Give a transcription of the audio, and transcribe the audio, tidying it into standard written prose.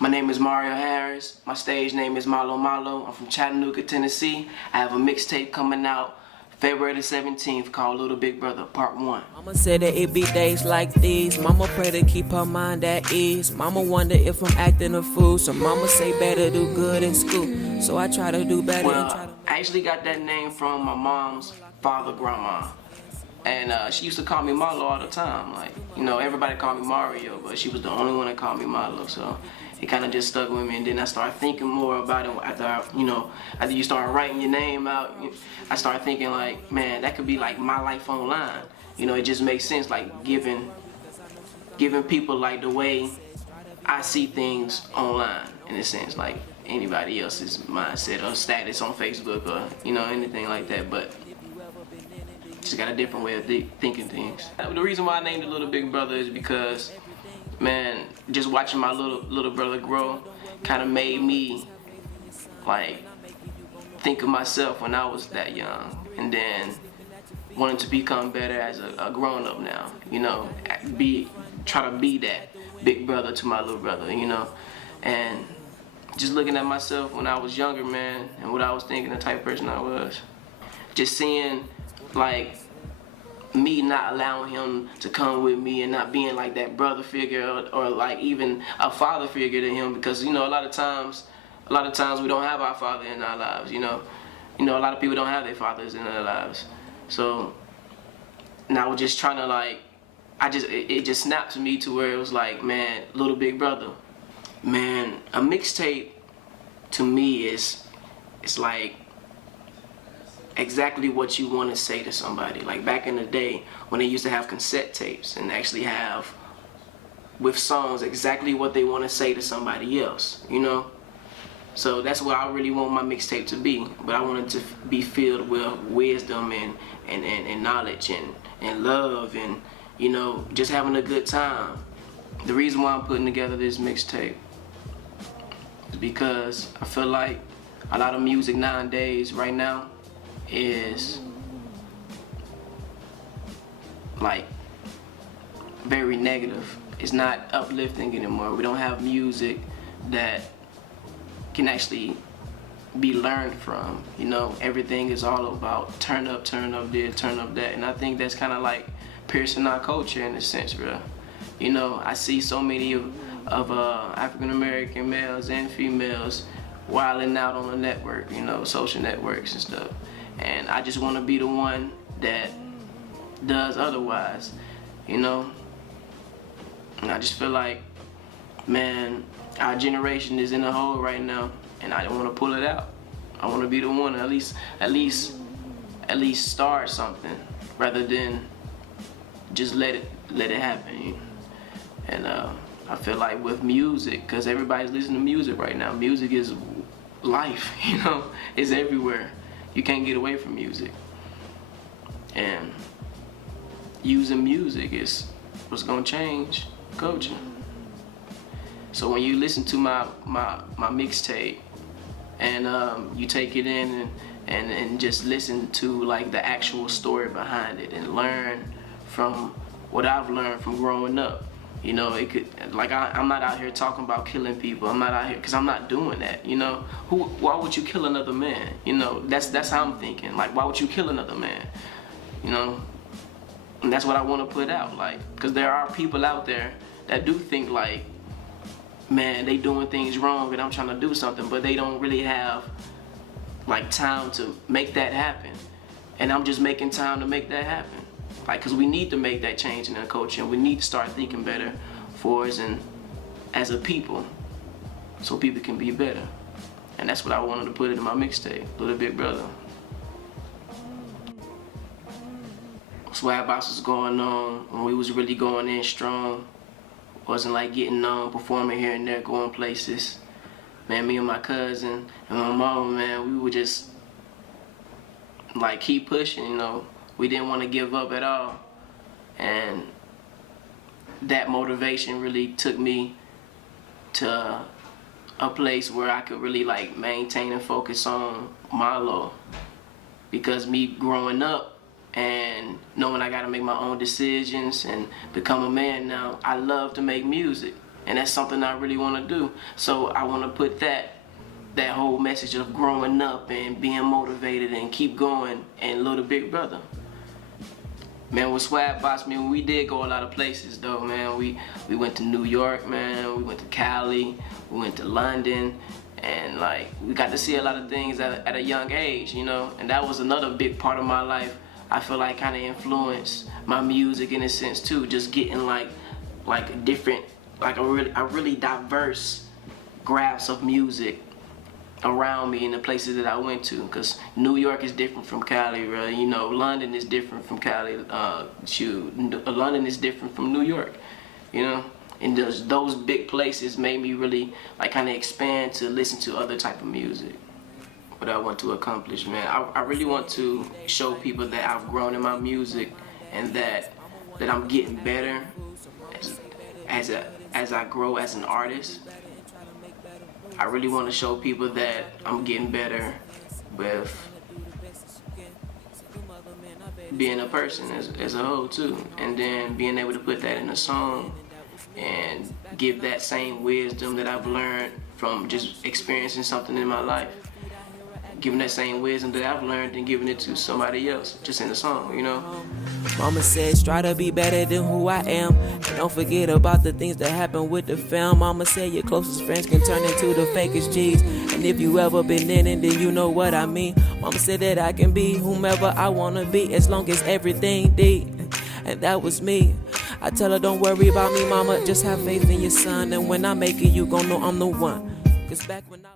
My name is Mario Harris. My stage name is Malo Malo. I'm from Chattanooga, Tennessee. I have a mixtape coming out February the 17th called Little Big Brother Part 1. Mama said that it be days like these. Mama pray to keep her mind at ease. Mama wonder if I'm acting a fool. So mama say better do good in school. So I try to do better and try to... I actually got that name from my mom's father, grandma. And she used to call me Malo all the time. Like, everybody called me Mario, but she was the only one that called me Malo. So it kind of just stuck with me. And then I started thinking more about it after you start writing your name out. I started thinking like, man, that could be like my life online. It just makes sense, like giving people like the way I see things online, in a sense, like anybody else's mindset or status on Facebook or anything like that. But just got a different way of thinking things. The reason why I named it Little Big Brother is because, man, just watching my little brother grow kind of made me like think of myself when I was that young, and then wanting to become better as a grown up now. Try to be that big brother to my little brother. And just looking at myself when I was younger, man, and what I was thinking, the type of person I was, just seeing like me not allowing him to come with me and not being like that brother figure or like even a father figure to him, because a lot of times we don't have our father in our lives. A lot of people don't have their fathers in their lives. So now we're just trying to like, it just snapped to me to where it was like, man, Little Big Brother. Man, a mixtape to me is like exactly what you want to say to somebody. Like back in the day when they used to have cassette tapes and actually have with songs exactly what they want to say to somebody else, So that's what I really want my mixtape to be. But I want it to be filled with wisdom and knowledge and love and just having a good time. The reason why I'm putting together this mixtape is because I feel like a lot of music nowadays right now is like very negative. It's not uplifting anymore. We don't have music that can actually be learned from. Everything is all about turn up this, turn up that, and I think that's kind of like piercing our culture in a sense, bro. I see so many of African American males and females wilding out on the network, social networks and stuff. And I just want to be the one that does otherwise, And I just feel like, man, our generation is in a hole right now, and I don't want to pull it out. I want to be the one at least start something rather than just let it happen. And I feel like with music, because everybody's listening to music right now. Music is life, It's everywhere. You can't get away from music. And using music is what's gonna change culture. So when you listen to my mixtape and you take it in and just listen to like the actual story behind it and learn from what I've learned from growing up. It could, like, I'm not out here talking about killing people. I'm not out here, because I'm not doing that, Why would you kill another man? That's how I'm thinking. Like, why would you kill another man? And that's what I want to put out, like, because there are people out there that do think like, man, they doing things wrong and I'm trying to do something, but they don't really have like time to make that happen. And I'm just making time to make that happen. Like, because we need to make that change in our culture, and we need to start thinking better for us and as a people, so people can be better. And that's what I wanted to put in my mixtape, Little Big Brother. Swag Box was going on when we was really going in strong. Wasn't like getting known, performing here and there, going places. Man, me and my cousin and my mom, man, we would just like keep pushing, We didn't want to give up at all. And that motivation really took me to a place where I could really like maintain and focus on Malo. Because me growing up and knowing I gotta make my own decisions and become a man now, I love to make music. and that's something I really want to do. So I want to put that whole message of growing up and being motivated and keep going and little big brother. Man, with Swag Box, man, we did go a lot of places though, man. We went to New York, man. We went to Cali. We went to London, and like we got to see a lot of things at a young age, you know. And that was another big part of my life. I feel like kind of influenced my music in a sense too. Just getting like a different, like a really diverse grasp of music around me in the places that I went to, because New York is different from Cali, right? You know, London is different from Cali. London is different from New York, you know. And those big places made me really like kind of expand to listen to other type of music. What I want to accomplish, man, I really want to show people that I've grown in my music and that I'm getting better as I grow as an artist. I really want to show people that I'm getting better with being a person as a whole too, and then being able to put that in a song and give that same wisdom that I've learned from just experiencing something in my life, giving that same wisdom that I've learned and giving it to somebody else just in the song, you know. Mama says try to be better than who I am, and don't forget about the things that happen with the film. Mama said your closest friends can turn into the fakest G's, and if you ever been in it, then you know what I mean. Mama said that I can be whomever I wanna be as long as everything deep, and that was me. I tell her don't worry about me, mama, just have faith in your son, and when I make it you gon' know I'm the one. 'Cause back when I